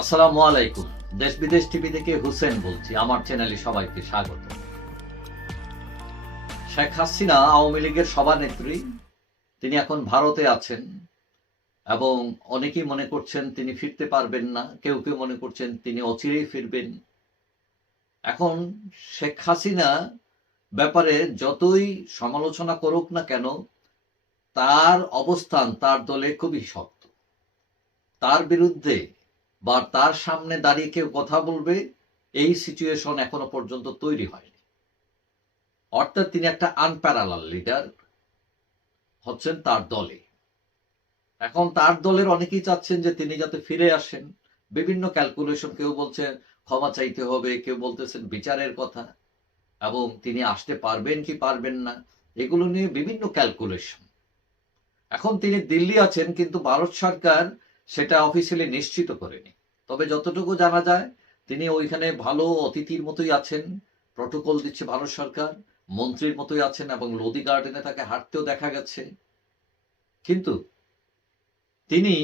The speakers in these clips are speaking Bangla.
আসসালামু আলাইকুম। দেশ বিদেশ টিভি থেকে হুসেন বলছি। আমার চ্যানেলে সবাইকে স্বাগত। শেখ হাসিনা আওয়ামী লীগের সভানেত্রী। তিনি এখন ভারতে আছেন এবং অনেকেই মনে করছেন তিনি ফিরতে পারবেন না, কেউ কেউ মনে করছেন তিনি অচিরেই ফিরবেন। এখন শেখ হাসিনা ব্যাপারে যতই সমালোচনা করুক না কেন, তার অবস্থান তার দলে খুবই শক্ত। তার বিরুদ্ধে বা তার সামনে দাঁড়িয়ে কেউ কথা বলবে, এই সিচুয়েশন এখনো পর্যন্ত তৈরি হয়নি। অর্থাৎ তিনি একটা আনপ্যারালাল লিডার হচ্ছেন তার দলে। এখন তার দলের অনেকেই চাচ্ছেন যে তিনি যাতে ফিরে আসেন। বিভিন্ন ক্যালকুলেশন, কেউ বলছেন ক্ষমা চাইতে হবে, কেউ বলতেছেন বিচারের কথা, এবং তিনি আসতে পারবেন কি পারবেন না, এগুলো নিয়ে বিভিন্ন ক্যালকুলেশন। এখন তিনি দিল্লি আছেন, কিন্তু ভারত সরকার সেটা অফিসিয়ালি নিশ্চিত করেনি। তবে যতটুকু জানা যায়, তিনি ওইখানে ভালো অতিথির মতোই আছেন, প্রটোকল দিচ্ছে ভারত সরকার, মন্ত্রীর মতোই আছেন, এবং লোদি গার্ডেনে তাকে হাঁটতেও দেখা গেছে। কিন্তু তিনি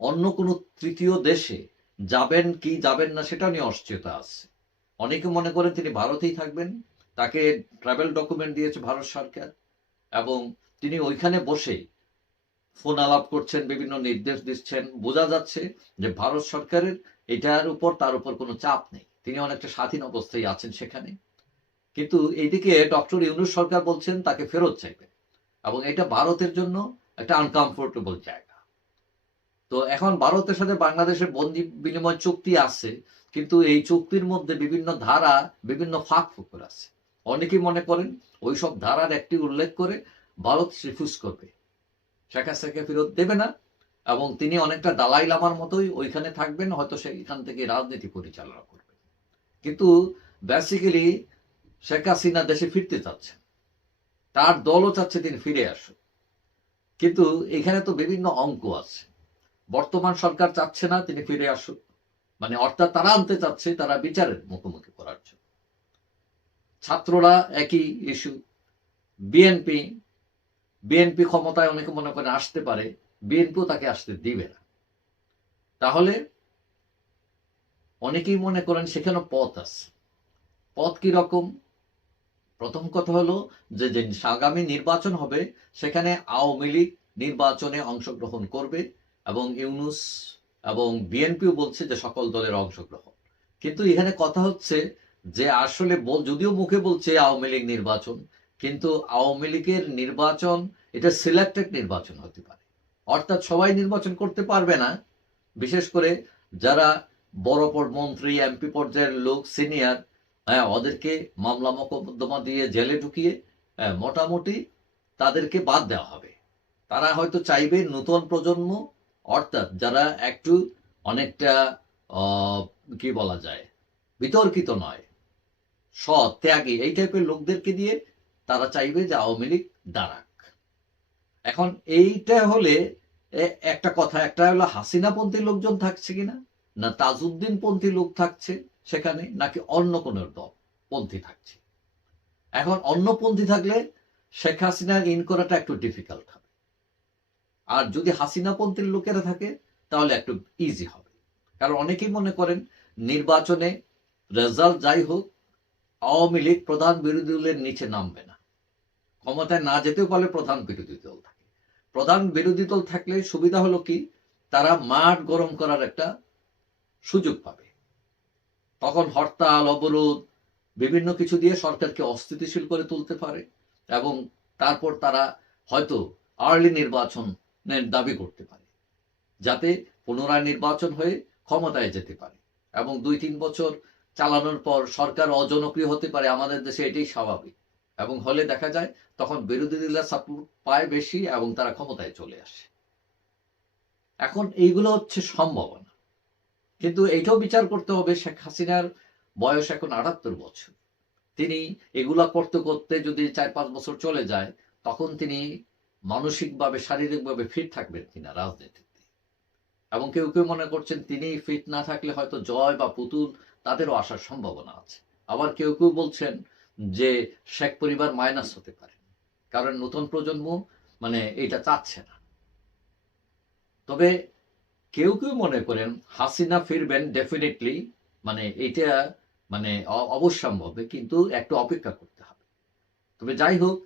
অন্য কোনো তৃতীয় দেশে যাবেন কি যাবেন না সেটা নিয়ে অনিশ্চয়তা আছে। অনেকে মনে করেন তিনি ভারতেই থাকবেন, তাকে ট্রাভেল ডকুমেন্ট দিয়েছে ভারত সরকার, এবং তিনি ওইখানে বসে ফোন আলাপ করছেন, বিভিন্ন নির্দেশ দিচ্ছেন। বোঝা যাচ্ছে যে ভারত সরকারের এটার উপর তার উপর কোনো চাপ নেই, তিনি অনেকটা স্বাধীন অবস্থায় আছেন সেখানে। কিন্তু এইদিকে ডক্টর ইউনূস সরকার বলছেন তাকে ফেরত চাইবে, এবং এটা ভারতের জন্য একটা আনকমফোর্টেবল জায়গা। তো এখন ভারতের সাথে বাংলাদেশের বন্দি বিনিময় চুক্তি আছে, কিন্তু এই চুক্তির মধ্যে বিভিন্ন ধারা, বিভিন্ন ফাঁক ফোকর আছে। অনেকেই মনে করেন ওইসব ধারার একটি উল্লেখ করে ভারত রিফিউজ করবে, শেখ হাসিনাকে ফেরত দেবে না, এবং তিনি অনেকটা দালাই লামার মতোই ওইখানে থাকবেন, হয়তো সেখান থেকে রাজনীতি পরিচালনা করবেন। কিন্তু বেসিক্যালি শেখ হাসিনা দেশে ফিরতে চাচ্ছেন, তার দলও চাচ্ছে তিনি ফিরে আসুন। কিন্তু এখানে তো বিভিন্ন অঙ্ক আছে। বর্তমান সরকার চাচ্ছে না তিনি ফিরে আসুক, মানে অর্থাৎ তারা আনতে চাচ্ছে তারা বিচারের মুখোমুখি করার জন্য। ছাত্ররা একই ইস্যু। বিএনপি বিএনপি ক্ষমতায় অনেকে মনে করেন আসতে পারে, বিএনপিও তাকে আসতে দিবে না। তাহলে অনেকেই মনে করেন সেখানে পথ আছে। পথ কি রকম? প্রথম কথা হলো যে যে আগামী নির্বাচন হবে, সেখানে আওয়ামী লীগ নির্বাচনে অংশগ্রহণ করবে, এবং ইউনূস এবং বিএনপিও বলছে যে সকল দলের অংশগ্রহণ। কিন্তু এখানে কথা হচ্ছে যে আসলে যদিও মুখে বলছে আওয়ামী লীগ নির্বাচন, কিন্তু আওয়ামী লীগের নির্বাচন এটা সিলেক্টেড নির্বাচন হতে পারে। অর্থাৎ সবাই নির্বাচন করতে পারবে না। বিশেষ করে যারা বড় মন্ত্রী, এমপি পর্যায়ের লোক, সিনিয়র, হ্যাঁ, ওদেরকে মামলা মোকদ্দমা দিয়ে জেলে ঢুকিয়ে মোটামুটি তাদেরকে বাদ দেওয়া হবে। তারা হয়তো চাইবে নতুন প্রজন্ম, অর্থাৎ যারা একটু অনেকটা কি বলা যায়, বিতর্কিত নয়, সৎ ত্যাগী, এই টাইপের লোকদেরকে দিয়ে তারা চাইবে যে আওয়ামী লীগ দাঁড়াক। এখন এইটা হলে একটা কথা, একটা হলো হাসিনাপন্থী লোকজন থাকছে কিনা, না তাজউদ্দিন পন্থী লোক থাকছে সেখানে, নাকি অন্য কোন দল পন্থী থাকছে। এখন অন্য পন্থী থাকলে শেখ হাসিনার ইন করাটা একটু ডিফিকাল্ট হবে, আর যদি হাসিনাপন্থীর লোকেরা থাকে তাহলে একটু ইজি হবে। কারণ অনেকেই মনে করেন নির্বাচনে রেজাল্ট যাই হোক, আওয়ামী লীগ প্রধান বিরোধী দলের নিচে নামবে না। ক্ষমতায় না যেতেও পারলে প্রধান বিরোধী দল থাকে। প্রধান বিরোধী দল থাকলে সুবিধা হলো কি, তারা মাঠ গরম করার একটা সুযোগ পাবে। তখন হরতাল, অবরোধ, বিভিন্ন কিছু দিয়ে সরকারকে অস্থিতিশীল করে তুলতে পারে, এবং তারপর তারা হয়তো আর্লি নির্বাচনের দাবি করতে পারে, যাতে পুনরায় নির্বাচন হয়ে ক্ষমতায় যেতে পারে। এবং 2-3 বছর চালানোর পর সরকার অজনপ্রিয় হতে পারে, আমাদের দেশে এটাই স্বাভাবিক। এবং হলে দেখা যায় তখন বিরোধী দলের সাপোর্ট পায় বেশি, এবং তারা ক্ষমতায় চলে আসে। এখন এইগুলো হচ্ছে সম্ভাবনা। কিন্তু এইটাও বিচার করতে হবে, শেখ হাসিনার বয়স এখন 78 বছর। তিনি এগুলা করতে করতে যদি 4-5 বছর চলে যায়, তখন তিনি মানসিকভাবে, শারীরিকভাবে ফিট থাকবেন কিনা রাজনীতিতে। এবং কেউ কেউ মনে করছেন তিনি ফিট না থাকলে হয়তো জয় বা পুতুল তাদেরও আসার সম্ভাবনা আছে। আবার কেউ কেউ বলছেন যে শেখ পরিবার মাইনাস হতে পারে, কারণ নতুন প্রজন্ম মানে এটা চাচ্ছে না। তবে কেউ কেউ মনে করেন হাসিনা ফিরবেন ডেফিনেটলি, মানে এটা মানে অবশ্যম্ভাবী, কিন্তু একটু অপেক্ষা করতে হবে। তবে যাই হোক,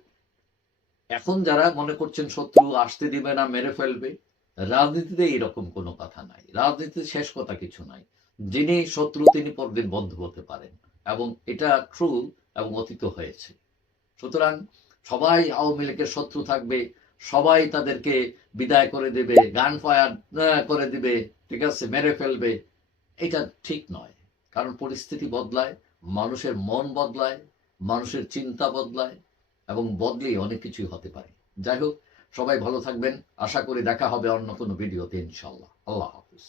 এখন যারা মনে করছেন শত্রু আসতে দিবে না, মেরে ফেলবে, রাজনীতিতে এরকম কোনো কথা নাই। রাজনীতিতে শেষ কথা কিছু নাই। যিনি শত্রু তিনি পরদিন বন্ধু হতে পারেন, এবং এটা ট্রু এবং অতীত হয়েছে। সুতরাং সবাই আওয়ামী লীগের শত্রু থাকবে, সবাই তাদেরকে বিদায় করে দেবে, গান ফায়ার করে দিবে, ঠিক আছে, মেরে ফেলবে, এটা ঠিক নয়। কারণ পরিস্থিতি বদলায়, মানুষের মন বদলায়, মানুষের চিন্তা বদলায়, এবং বদলেই অনেক কিছুই হতে পারে। যাই হোক, সবাই ভালো থাকবেন। আশা করি দেখা হবে অন্য কোনো ভিডিওতে ইনশাল্লাহ। আল্লাহ হাফিজ।